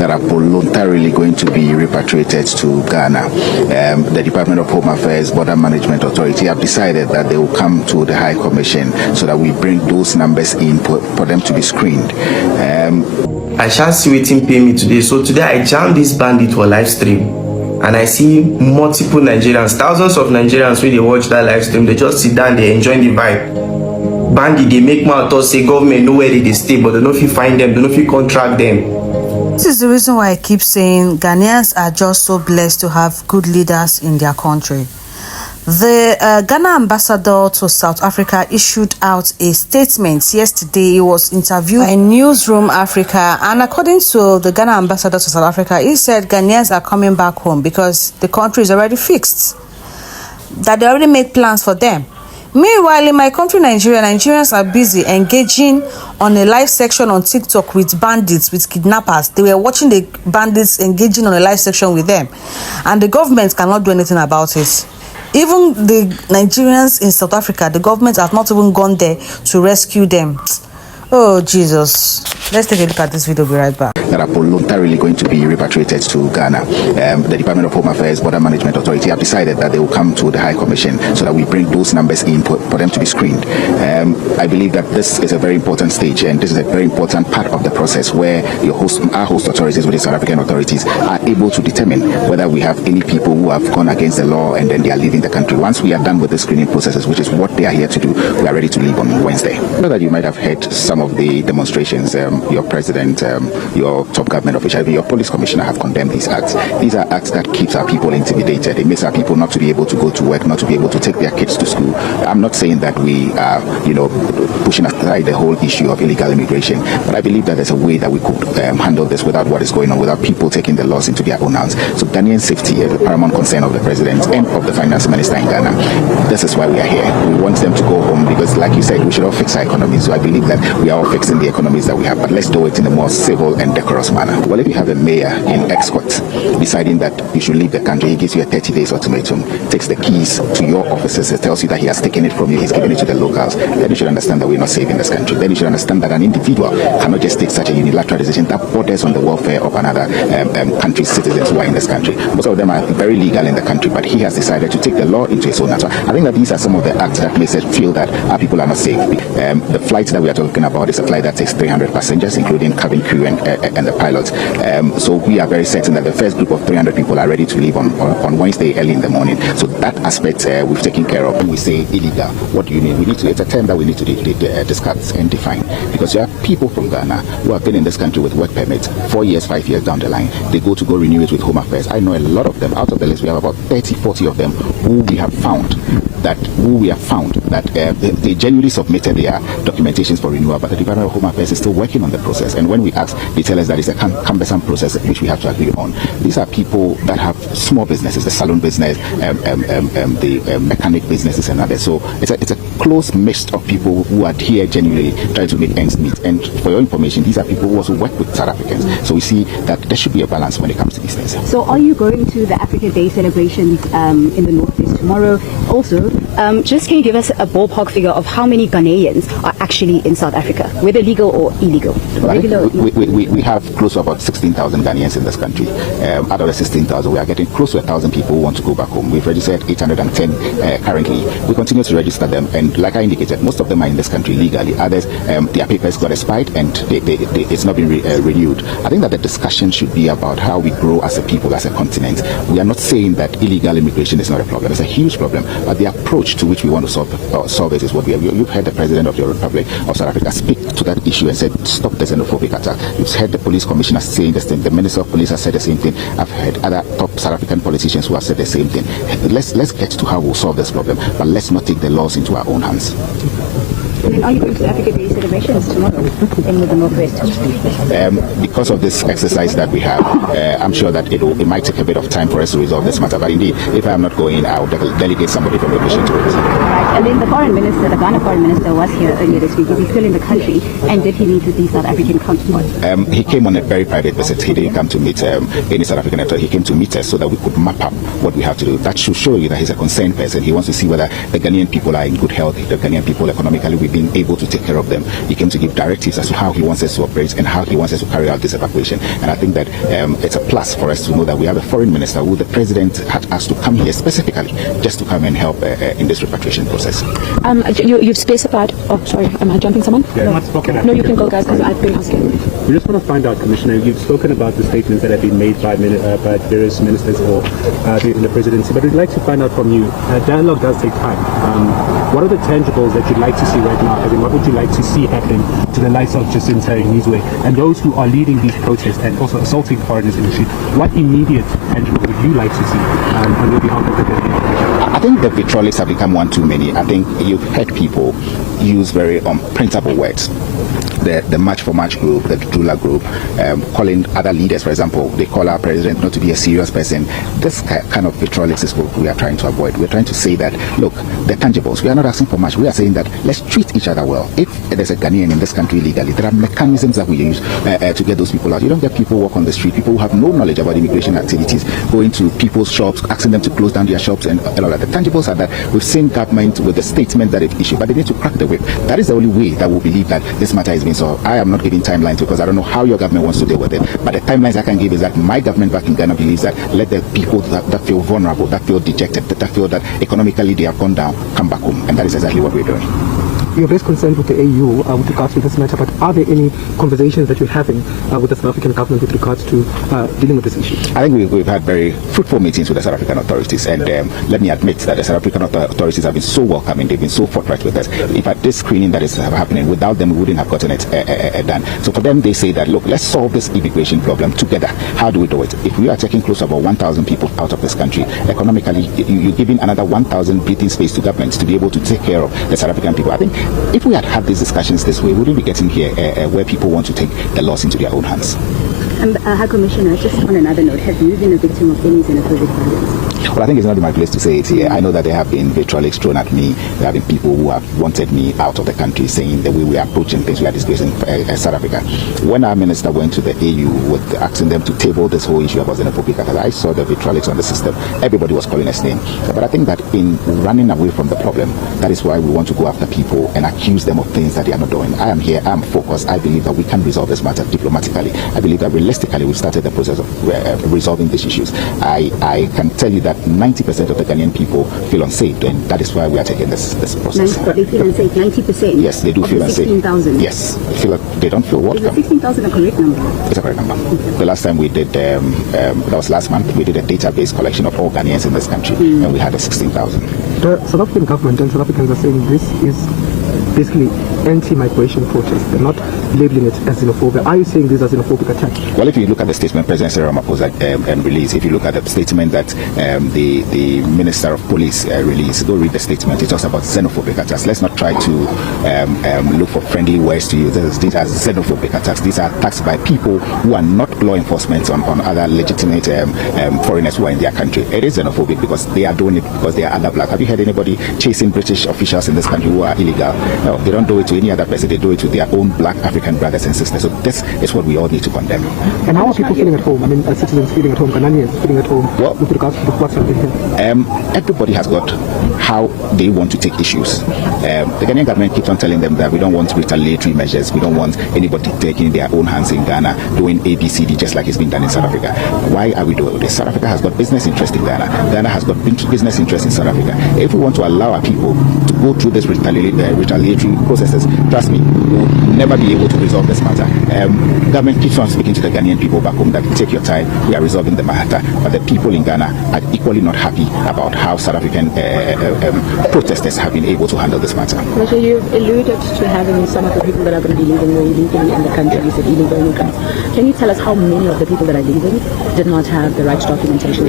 that are voluntarily going to be repatriated to Ghana. The Department of Home Affairs Border Management Authority have decided that they will come to the High Commission so that we bring those numbers in for them to be screened. I shall see waiting pay me today. So today I jammed this bandit for live stream. And I see multiple Nigerians, thousands of Nigerians when they watch that live stream, they just sit down, they enjoy the vibe. Bandit, they make mouth or say government know where they stay, but they don't feel find them, they don't feel contract them. This is the reason why I keep saying Ghanaians are just so blessed to have good leaders in their country. The Ghana ambassador to South Africa issued out a statement yesterday. He was interviewed by Newsroom Africa, and according to the Ghana ambassador to South Africa, he said Ghanaians are coming back home because the country is already fixed, that they already made plans for them. Meanwhile, in my country, Nigeria, Nigerians are busy engaging on a live section on TikTok with bandits, with kidnappers. They were watching the bandits engaging on a live section with them, and the government cannot do anything about it. Even the Nigerians in South Africa, the government has not even gone there to rescue them. Oh, Jesus. Let's take a look at this video. Be right back. That are voluntarily going to be repatriated to Ghana. The Department of Home Affairs Border Management Authority have decided that they will come to the High Commission so that we bring those numbers in for them to be screened. I believe that this is a very important stage, and this is a very important part of the process where our host authorities with the South African authorities are able to determine whether we have any people who have gone against the law and then they are leaving the country. Once we are done with the screening processes, which is what they are here to do, we are ready to leave on Wednesday. I know that you might have heard some of the demonstrations. Your president, your top government official, your police commissioner have condemned these acts. These are acts that keeps our people intimidated. It makes our people not to be able to go to work, not to be able to take their kids to school. I'm not saying that we are, pushing aside the whole issue of illegal immigration, but I believe that there's a way that we could handle this without what is going on, without people taking the laws into their own hands. So Ghanaian safety is the paramount concern of the president and of the finance minister in Ghana. This is why we are here. We want them to go home because, like you said, we should all fix our economy. So I believe that we are all fixing the economies that we have, but let's do it in a more civil and decorous manner. Well, if you have a mayor in Escort deciding that you should leave the country, he gives you a 30 days ultimatum, takes the keys to your offices, it tells you that he has taken it from you, he's given it to the locals, then you should understand that we're not saving this country. Then you should understand that an individual cannot just take such a unilateral decision that borders on the welfare of another country's citizens who are in this country. Most of them are very legal in the country, but he has decided to take the law into his own hands. So I think that these are some of the acts that makes us feel that our people are not safe. The flight that we are talking about is a flight that takes 300 passengers, including cabin crew and the pilots. So we are very certain that the first group of 300 people are ready to leave on Wednesday early in the morning. So that aspect we've taken care of. When we say illegal, what do you mean? It's a term that we need to discuss and define, because you have people from Ghana who have been in this country with work permits 4 years, 5 years down the line. They go renew it with Home Affairs. I know a lot of them. Out of the list, we have about 30, 40 of them who we have found that they genuinely submitted their documentations for renewal, but the Department of Home Affairs is still working on the process. And when we ask, they tell us that it's a cumbersome process which we have to agree on. These are people that have small businesses, the salon business, the mechanic businesses and others. So it's a close mix of people who are here genuinely trying to make ends meet. And for your information, these are people who also work with South Africans. So we see that there should be a balance when it comes to these things. So are you going to the Africa Day celebrations in the Northeast tomorrow? Also, just can you give us a ballpark figure of how many Ghanaians are actually in South Africa, whether legal or illegal? Right. We have close to about 16,000 Ghanaians in this country. Out of the 16,000, we are getting close to 1,000 people who want to go back home. We've registered 810 currently. We continue to register them, and like I indicated, most of them are in this country legally. Others, their papers got expired and it's not been renewed. I think that the discussion should be about how we grow as a people, as a continent. We are not saying that illegal immigration is not a problem. It's a huge problem, but the approach to which we want to solve it is what we have. You've heard the President of the Republic of South Africa speak to that issue and said, stop the xenophobic attack. You've heard the police commissioner saying the same. The Minister of Police has said the same thing. I've heard other top South African politicians who have said the same thing. Let's get to how we'll solve this problem, but let's not take the laws into our own hands. Are you going to Africa Day celebrations tomorrow in the Northwest? Because of this exercise that we have, I'm sure that it might take a bit of time for us to resolve this matter. But indeed, if I'm not going, I'll delegate somebody from the mission to it. Right. And then the Ghana foreign minister was here earlier this week. Is he still in the country? And did he meet with the South African counterparts? He came on a very private visit. He didn't come to meet any South African actor. He came to meet us so that we could map up what we have to do. That should show you that he's a concerned person. He wants to see whether the Ghanaian people are in good health, the Ghanaian people economically we we've been able to take care of them. He came to give directives as to how he wants us to operate and how he wants us to carry out this evacuation. And I think that it's a plus for us to know that we have a foreign minister who the president had asked to come here specifically just to come and help in this repatriation process. You've specified. Oh, sorry, am I jumping someone? Yeah. No, you can go, guys, because I've been asking. We just want to find out, Commissioner, you've spoken about the statements that have been made by various ministers or in the presidency, but we'd like to find out from you, dialogue does take time. What are the tangibles that you'd like to see right now? As in, what would you like to see happening to the likes of Jacinta Nizwe and those who are leading these protests and also assaulting foreigners in the street? What immediate tangible would you like to see on your behalf of the Ghanaian? I think the vitriolics have become one too many. I think you've heard people use very unprintable words. The March for March group, the Dula group, calling other leaders, for example, they call our president not to be a serious person. This kind of vitriolics is what we are trying to avoid. We're trying to say that, look, the tangibles, we are not asking for much. We are saying that let's treat each other well. If there's a Ghanaian in this country illegally, there are mechanisms that we use to get those people out. You don't get people walk on the street, people who have no knowledge about immigration activities, going to people's shops, asking them to close down their shops and all that. The tangibles are that we've seen government with the statement that they've issued, but they need to crack the whip. That is the only way that we believe that this matter is being solved. I am not giving timelines because I don't know how your government wants to deal with it. But the timelines I can give is that my government back in Ghana believes that let the people that feel vulnerable, that feel dejected, that feel that economically they have gone down, come back home. And that is exactly what we're doing. You're very concerned with the AU with regards to this matter, but are there any conversations that you're having with the South African government with regards to dealing with this issue? I think we've had very fruitful meetings with the South African authorities, and let me admit that the South African authorities have been so welcoming, they've been so forthright with us. In fact, this screening that is happening, without them, we wouldn't have gotten it done. So for them, they say that, look, let's solve this immigration problem together. How do we do it? If we are taking close to about 1,000 people out of this country, economically, you're giving another 1,000 breathing space to governments to be able to take care of the South African people. I think if we had these discussions this way, we wouldn't be getting here where people want to take the laws into their own hands. High Commissioner, just on another note, have you been a victim of any xenophobic violence? Well, I think it's not my place to say it here. I know that there have been vitriolics thrown at me. There have been people who have wanted me out of the country, saying the way we are approaching things, we are discussing South Africa. When our minister went to the AU with asking them to table this whole issue about xenophobic attacks, I saw the vitriolics on the system. Everybody was calling us name. But I think that in running away from the problem, that is why we want to go after people and accuse them of things that they are not doing. I am here, I am focused. I believe that we can resolve this matter diplomatically. I believe that realistically we've started the process of resolving these issues. I can tell you that 90% of the Ghanaian people feel unsafe, and that is why we are taking this process. They feel unsafe, 90%? Yes, they do feel unsafe. 16,000? Yes, they don't feel welcome. Is the 16,000 a correct number? It's a correct number. The last time we did, that was last month, we did a database collection of all Ghanaians in this country, and we had a 16,000. The South African government and South Africans are saying this is basically anti-migration protest. They're not labeling it as xenophobia. Are you saying these are xenophobic attacks? Well, if you look at the statement President Cyril Ramaphosa released, if you look at the statement that the Minister of Police released, go read the statement. It talks about xenophobic attacks. Let's not try to look for friendly words to use. These are xenophobic attacks. These are attacks by people who are not law enforcement on other legitimate foreigners who are in their country. It is xenophobic because they are doing it because they are other black. Have you heard anybody chasing British officials in this country who are illegal? No, they don't do it to any other person. They do it to their own black African brothers and sisters. So this is what we all need to condemn. And how are people feeling at home? I mean, citizens feeling at home, Ghanaians feeling at home with regards to what's happening here? Everybody has got how they want to take issues. The Ghanaian government keeps on telling them that we don't want retaliatory measures. We don't want anybody taking their own hands in Ghana, doing ABCD just like it's been done in South Africa. Why are we doing this? South Africa has got business interest in Ghana. Ghana has got business interest in South Africa. If we want to allow our people to go through this retaliatory processes, trust me, we'll never be able to resolve this matter. Government keeps on speaking to the Ghanaian people back home that take your time, we are resolving the matter. But the people in Ghana are equally not happy about how South African protesters have been able to handle this matter. Roger, you've alluded to having some of the people that are going to be leaving illegally in the country. You said illegal immigrants. Can you tell us how many of the people that are leaving did not have the right documentation?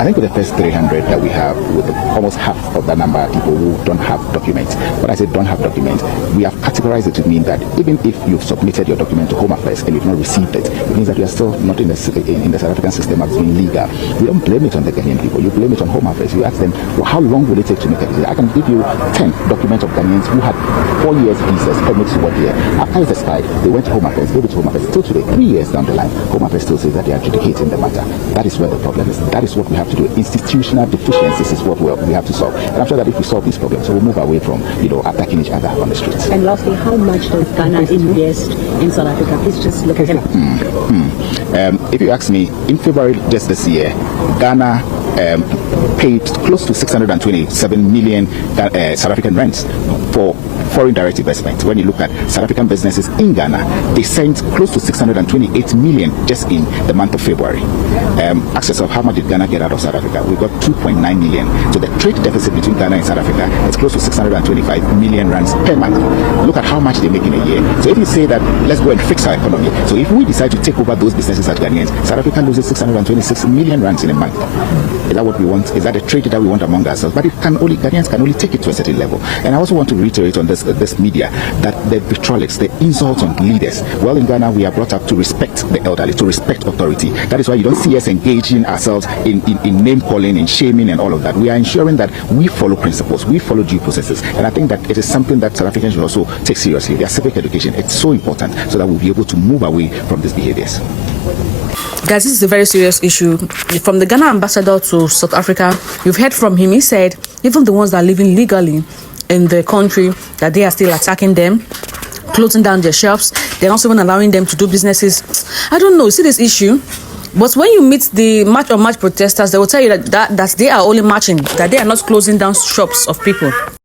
I think with the first 300 that we have, with almost half of that number of people who don't have documents. When I say don't have documents, we have categorized it to mean that even if you've submitted your document to Home Affairs and you've not received it, it means that you are still not in the South African system as being legal. We don't blame it on the Ghanaian people. You blame it on Home Affairs. You ask them, well, how long will it take to make a decision? I can give you 10 documents of Ghanaians who had 4 years visas, permits to work here. After it expired, they went to Home Affairs, gave it to Home Affairs. Still today, 3 years down the line, Home Affairs still says that they are adjudicating the matter. That is where the problem is. That is what we have to do. Institutional deficiencies is what we have to solve. And I'm sure that if we solve these problems, we'll move away from attacking each other on the streets. And And lastly, how much does Ghana invest in South Africa? Please just look at it. If you ask me, in February just this year, Ghana paid close to 627 million South African rands for foreign direct investment. When you look at South African businesses in Ghana, they sent close to 628 million just in the month of February. Ask yourself, how much did Ghana get out of South Africa? We got 2.9 million. So the trade deficit between Ghana and South Africa is close to 625 million rands per month. Look at how much they make in a year. So if you say that, let's go and fix our economy. So if we decide to take over those businesses as Ghanaians, South Africa loses 626 million rands in a month. Is that what we want? Is that a trade that we want among ourselves? But Ghanaians can only take it to a certain level. And I also want to reiterate on this media that the vitriolics, the insults on leaders. Well, in Ghana, we are brought up to respect the elderly, to respect authority. That is why you don't see us engaging ourselves in name calling and shaming and all of that. We are ensuring that we follow principles, we follow due processes. And I think that it is something that South Africans should also take seriously. Their civic education, it's so important so that we'll be able to move away from these behaviors. Guys, this is a very serious issue. From the Ghana ambassador to South Africa, you've heard from him. He said even the ones that are living legally in the country, that they are still attacking them, closing down their shops. They're not even allowing them to do businesses. I don't know. You see this issue? But when you meet the march protesters, they will tell you that they are only marching, that they are not closing down shops of people.